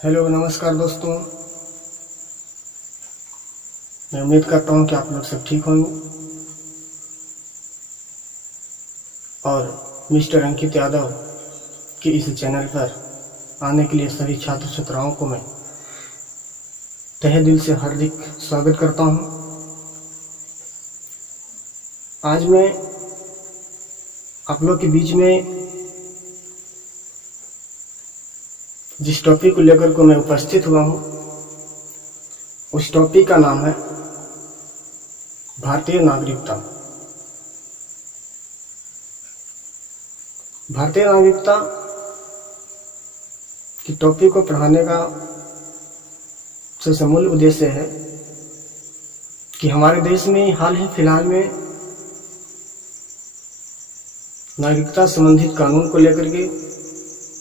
Hello नमस्कार दोस्तों। मैं उम्मीद करता हूँ कि आप लोग सब ठीक होंगे और मिस्टर अंकित यादव के इस चैनल पर आने के लिए सभी छात्र छात्राओं को मैं तहे दिल से हार्दिक स्वागत करता हूँ। आज मैं आप लोग के बीच में जिस टॉपिक को लेकर को मैं उपस्थित हुआ हूँ उस टॉपिक का नाम है भारतीय नागरिकता। भारतीय नागरिकता की टॉपिक को पढ़ाने का सबसे मूल उद्देश्य है कि हमारे देश में हाल ही फिलहाल में नागरिकता संबंधित कानून को लेकर के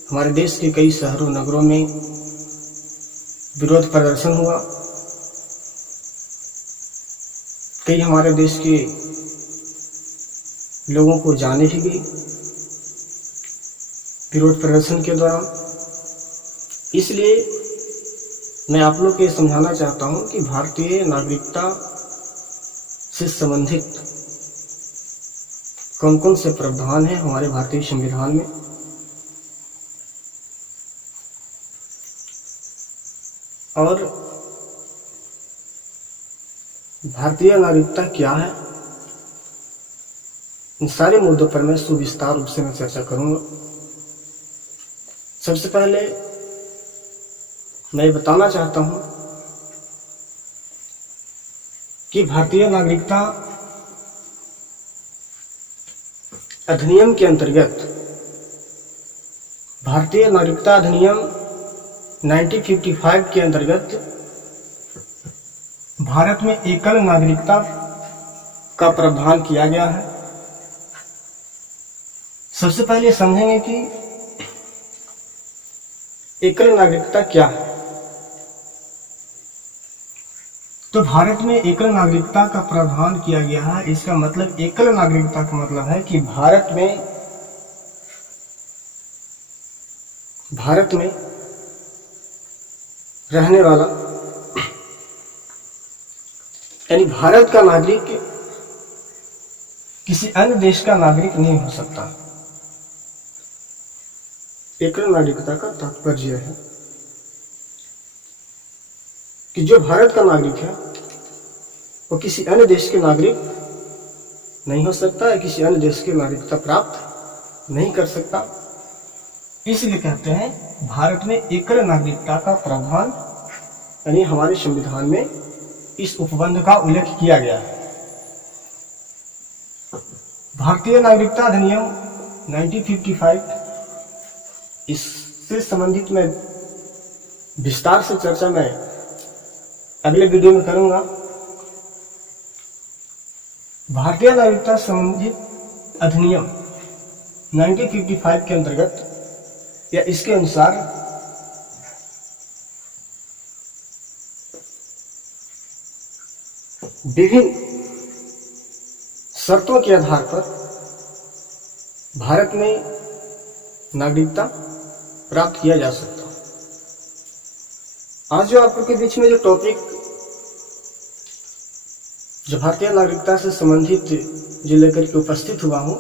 हमारे देश के कई शहरों नगरों में विरोध प्रदर्शन हुआ। कई हमारे देश के लोगों को जाने भी गई विरोध प्रदर्शन के दौरान। इसलिए मैं आप लोग को समझाना चाहता हूं कि भारतीय नागरिकता से संबंधित कौन कौन से प्रावधान हैं हमारे भारतीय संविधान में और भारतीय नागरिकता क्या है। इन सारे मुद्दों पर मैं सुविस्तार रूप से मैं चर्चा करूंगा। सबसे पहले मैं बताना चाहता हूं कि भारतीय नागरिकता अधिनियम के अंतर्गत भारतीय नागरिकता अधिनियम 1955 के अंतर्गत भारत में एकल नागरिकता का प्रावधान किया गया है। सबसे पहले समझेंगे कि एकल नागरिकता क्या है। तो भारत में एकल नागरिकता का प्रावधान किया गया है। इसका मतलब एकल नागरिकता का मतलब है कि भारत में रहने वाला यानी भारत का नागरिक किसी अन्य देश का नागरिक नहीं हो सकता। एकल नागरिकता का तात्पर्य है कि जो भारत का नागरिक है वो किसी अन्य देश के नागरिक नहीं हो सकता है, किसी अन्य देश की नागरिकता प्राप्त नहीं कर सकता। इसलिए कहते हैं भारत में एकल नागरिकता का प्रावधान यानी हमारे संविधान में इस उपबंध का उल्लेख किया गया है। भारतीय नागरिकता अधिनियम 1955 इससे संबंधित मैं विस्तार से चर्चा मैं अगले वीडियो में करूंगा। भारतीय नागरिकता संबंधित अधिनियम 1955 के अंतर्गत या इसके अनुसार विभिन्न शर्तों के आधार पर भारत में नागरिकता प्राप्त किया जा सकता है। आज जो आप लोग के बीच में जो टॉपिक जो भारतीय नागरिकता से संबंधित जो लेकर के उपस्थित हुआ हूं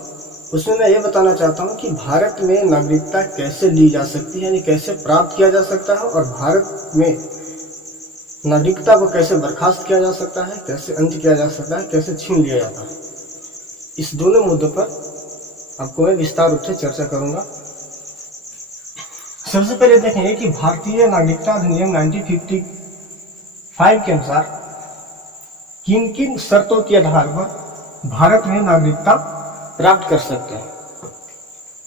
उसमें मैं ये बताना चाहता हूं कि भारत में नागरिकता कैसे ली जा सकती है यानी कैसे प्राप्त किया जा सकता है और भारत में नागरिकता को कैसे बर्खास्त किया जा सकता है, कैसे अंत किया जा सकता है, कैसे छीन लिया जाता है। इस दोनों मुद्दों पर आपको मैं विस्तार रूप से चर्चा करूंगा। सबसे पहले देखेंगे कि भारतीय नागरिकता अधिनियम 1955 के अनुसार किन किन शर्तों के आधार पर भारत में नागरिकता प्राप्त कर सकते हैं।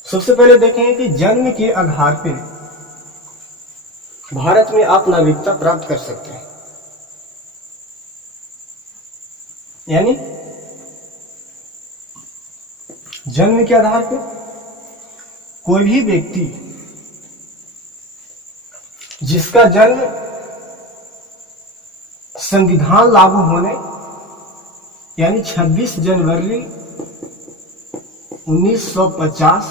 सबसे पहले देखेंगे कि जन्म के आधार पर भारत में आप नागरिकता प्राप्त कर सकते हैं। यानी जन्म के आधार पर कोई भी व्यक्ति जिसका जन्म संविधान लागू होने यानी 26 जनवरी 1950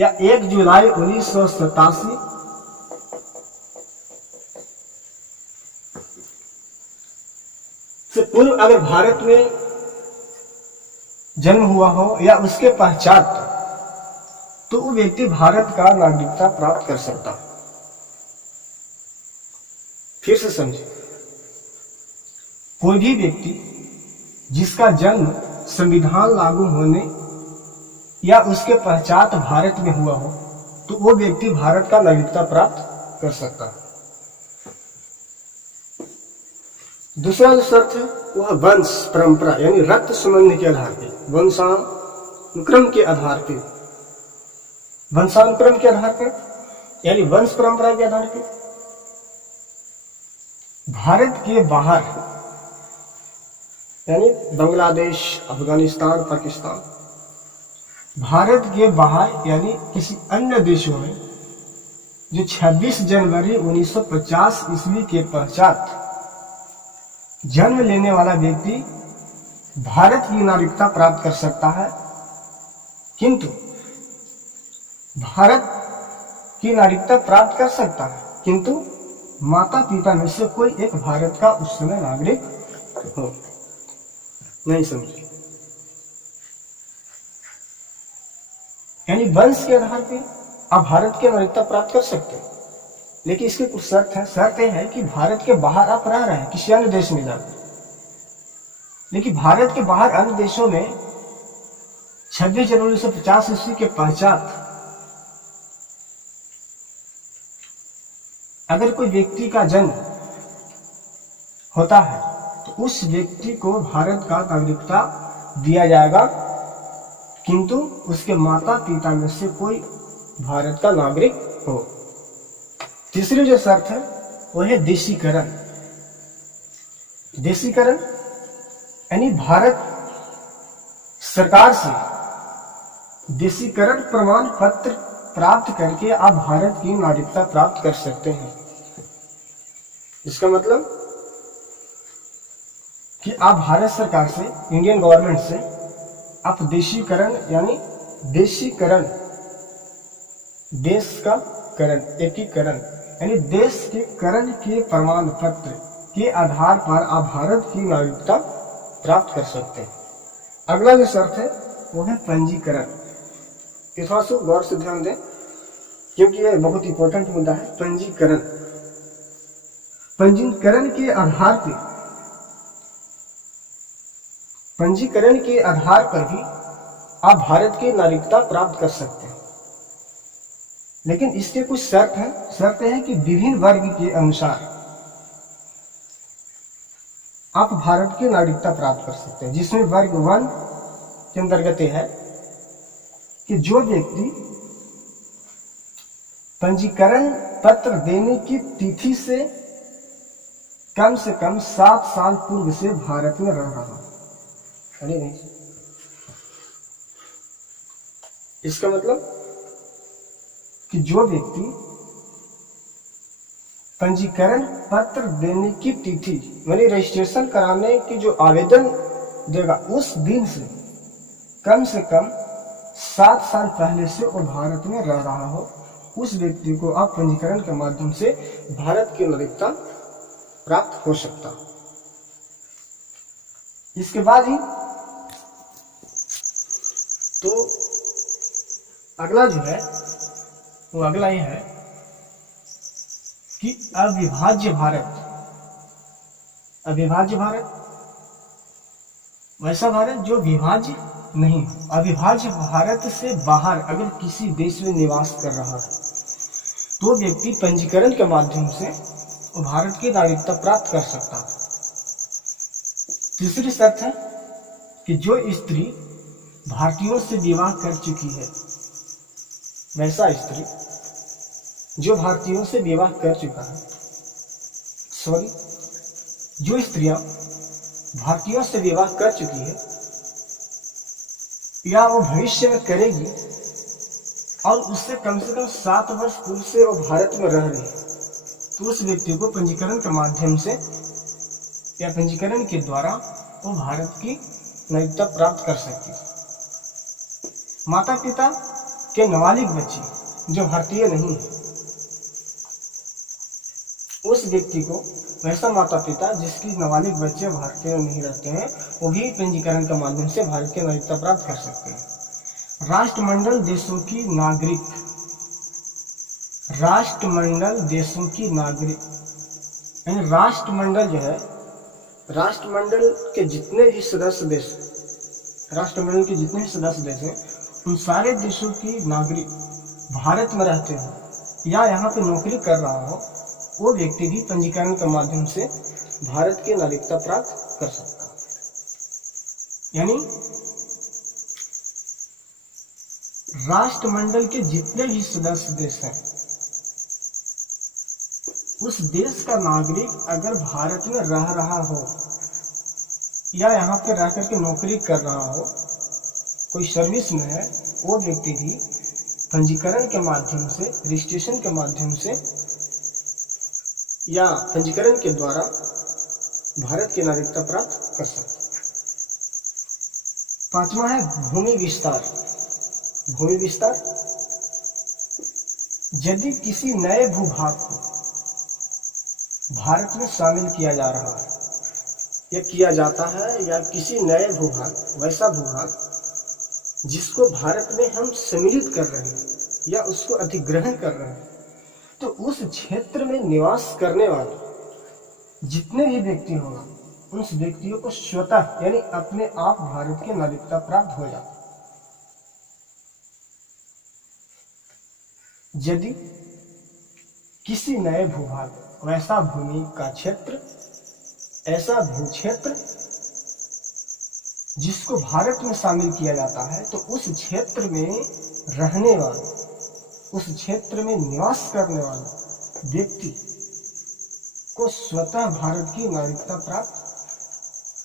या 1 जुलाई 1987 से पूर्व अगर भारत में जन्म हुआ हो या उसके पश्चात, तो वो व्यक्ति भारत का नागरिकता प्राप्त कर सकता। फिर से समझे, कोई भी व्यक्ति जिसका जन्म संविधान लागू होने या उसके पश्चात भारत में हुआ हो, तो वो व्यक्ति भारत का नागरिकता प्राप्त कर सकता है। दूसरा जो शर्त है वह वंश परंपरा यानी रक्त संबंध के आधार पर, वंशानुक्रम के आधार पर, वंशानुक्रम के आधार पर यानी वंश परंपरा के आधार पर भारत के बाहर यानी बांग्लादेश, अफगानिस्तान, पाकिस्तान, भारत के बाहर यानी किसी अन्य देशों में जो 26 जनवरी 1950 ईस्वी के पश्चात जन्म लेने वाला व्यक्ति भारत की नागरिकता प्राप्त कर सकता है, किंतु भारत की नागरिकता प्राप्त कर सकता है किंतु माता पिता में से कोई एक भारत का उस समय नागरिक हो। नहीं समझे? यानी वंश के आधार पे आप भारत की नागरिकता प्राप्त कर सकते हैं, लेकिन इसकी कुछ शर्त है। शर्त यह है कि भारत के बाहर आप रह रहे हैं किसी अन्य देश में जाकर, लेकिन भारत के बाहर अन्य देशों में 26 जनवरी 1950 ईस्वी के पश्चात अगर कोई व्यक्ति का जन्म होता है तो उस व्यक्ति को भारत का नागरिकता दिया जाएगा, किंतु उसके माता पिता में से कोई भारत का नागरिक हो। तीसरी जो शर्त है वो है देशीकरण। देशीकरण यानी भारत सरकार से देशीकरण प्रमाण पत्र प्राप्त करके आप भारत की नागरिकता प्राप्त कर सकते हैं। इसका मतलब कि आप भारत सरकार से, इंडियन गवर्नमेंट से आप देशीकरण यानी देशीकरण, देश का करण, एकीकरण यानी देश के करण के प्रमाण पत्र के आधार पर आप भारत की नागरिकता प्राप्त कर सकते हैं। अगला जो शर्त है वो है पंजीकरण। ये थोड़ा सा गौर से ध्यान दें क्योंकि यह बहुत इंपॉर्टेंट मुद्दा है। पंजीकरण, पंजीकरण के आधार पर, पंजीकरण के आधार पर भी आप भारत की नागरिकता प्राप्त कर सकते हैं, लेकिन इसके कुछ शर्त है। शर्त है कि विभिन्न वर्ग के अनुसार आप भारत की नागरिकता प्राप्त कर सकते हैं, जिसमें वर्ग 1 के अंतर्गत है कि जो व्यक्ति पंजीकरण पत्र देने की तिथि से कम 7 साल पूर्व से भारत में रह रहा है। अरे नहीं, इसका मतलब कि जो व्यक्ति पंजीकरण पत्र देने की तिथि यानी रजिस्ट्रेशन कराने की जो आवेदन देगा उस दिन से कम 7 साल पहले से वो भारत में रह रहा हो, उस व्यक्ति को आप पंजीकरण के माध्यम से भारत की नागरिकता प्राप्त हो सकता। इसके बाद ही तो अगला जो है वो अगला ये है कि अविभाज्य भारत। अविभाज्य भारत वैसा भारत जो विभाज्य नहीं हो। अविभाज्य भारत से बाहर अगर किसी देश में निवास कर रहा है तो व्यक्ति पंजीकरण के माध्यम से भारत की नागरिकता प्राप्त कर सकता है। तीसरी शर्त है कि जो स्त्री भारतीयों से विवाह कर चुकी है, वैसा स्त्री जो भारतीयों से विवाह कर चुका है, जो स्त्रियां भारतीयों से विवाह कर चुकी है या वो भविष्य में करेगी और उससे कम से कम 7 वर्ष पूर्व से वो भारत में रह रही है, तो उस व्यक्ति को पंजीकरण के माध्यम से या पंजीकरण के द्वारा वो भारत की नागरिकता प्राप्त कर सकती है। माता पिता के नाबालिग बच्चे जो भारतीय नहीं है, उस व्यक्ति को, वैसा माता पिता जिसकी नाबालिग बच्चे भारतीय नहीं रहते हैं, वो भी पंजीकरण के माध्यम से भारत की नागरिकता प्राप्त कर सकते हैं। राष्ट्रमंडल देशों की नागरिक, राष्ट्रमंडल देशों की नागरिक, यानी राष्ट्रमंडल जो है, राष्ट्रमंडल के जितने भी सदस्य देश, राष्ट्रमंडल के जितने भी सदस्य देश हैं, उन सारे देशों की नागरिक भारत में रहते हो या यहाँ पे नौकरी कर रहा हो, वो व्यक्ति भी पंजीकरण के माध्यम से भारत की नागरिकता प्राप्त कर सकता है। यानी राष्ट्रमंडल के जितने भी सदस्य देश हैं, उस देश का नागरिक अगर भारत में रह रहा हो या यहाँ पे रह करके नौकरी कर रहा हो, कोई सर्विस में है, वो व्यक्ति भी पंजीकरण के माध्यम से, रजिस्ट्रेशन के माध्यम से या पंजीकरण के द्वारा भारत की नागरिकता प्राप्त कर सकता है। पांचवा है भूमि विस्तार। भूमि विस्तार, यदि किसी नए भूभाग को भारत में शामिल किया जा रहा है या किया जाता है, या किसी नए भूभाग, वैसा भूभाग जिसको भारत में हम सम्मिलित कर रहे हैं या उसको अधिग्रहण कर रहे हैं, तो उस क्षेत्र में निवास करने वाले जितने भी व्यक्ति होगा, उन व्यक्तियों को स्वतः यानी अपने आप भारत की नागरिकता प्राप्त हो जाती। यदि किसी नए भूभाग, वैसा भूमि का क्षेत्र, ऐसा भूक्षेत्र जिसको भारत में शामिल किया जाता है, तो उस क्षेत्र में रहने वाले, उस क्षेत्र में निवास करने वाले व्यक्ति को स्वतः भारत की नागरिकता प्राप्त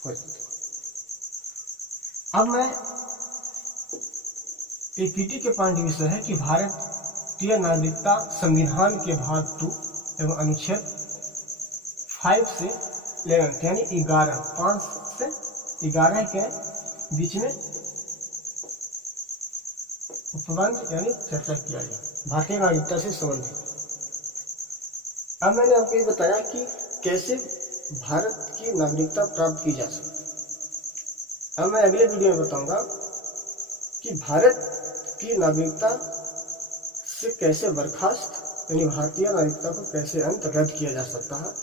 हो जाती है। अब मैं पीपीटी के पॉइंट विषय है कि भारतीय नागरिकता संविधान के भाग 2 एवं अनुच्छेद 5 से 11 यानी 5 से 11 के बीच में उपबंध यानी चर्चा किया गया भारतीय नागरिकता से संबंधित। अब मैंने आपको ये बताया कि कैसे भारत की नागरिकता प्राप्त की जा सकती है। अब मैं अगले वीडियो में बताऊंगा कि भारत की नागरिकता से कैसे बर्खास्त यानी भारतीय नागरिकता को कैसे अंत रद्द किया जा सकता है।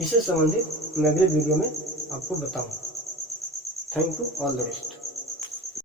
इससे संबंधित मैं अगले वीडियो में आपको बताऊंगा। Thank you, all the best.